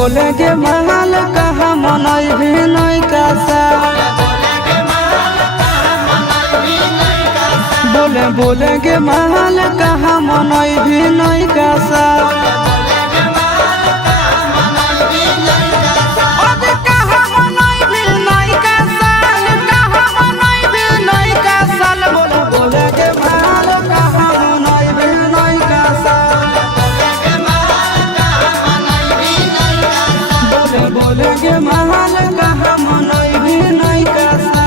बोले के महल कहाँ मनई भी नहीं कासा बोले के महल कहाँ मनई भी नहीं कासा बोले के महल कहाँ मनई भी नहीं कासा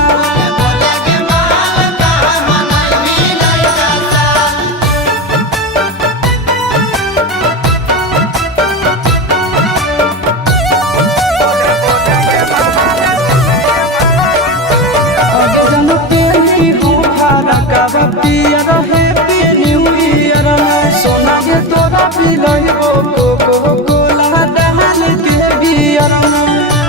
पियर हैप्पी न्यू ईयर सोना के तोरा पिलई कोको कोला डाल के बियर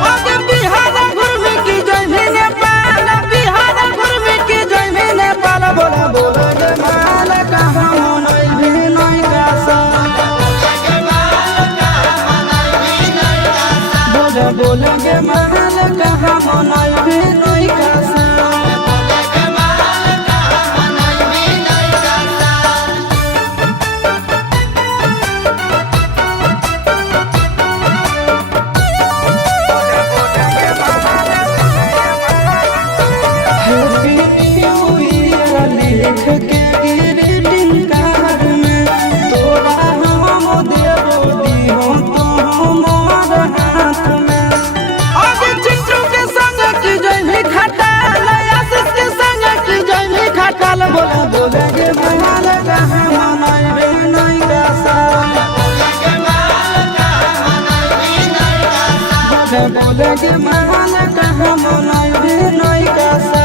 ओके बिहार घुरवे की जइमे नेपाल बिहार घुरवे की जइमे नेपाल बोला बोले के महल कहाँ मनई भी नहीं कासा बोले के महल कहाँ मनई भी नहीं कासा लिख के ग्रीटिंग कार्ड में तोरा हम देबो दिहो तो हमार हाथ में आज चिट्टू के संग की जइमी खटाल आशीष के संग की जइमी खटाल बोले के महल कहाँ मनई भी नहीं कासा बोले के महल कहाँ मनई भी नहीं कासा।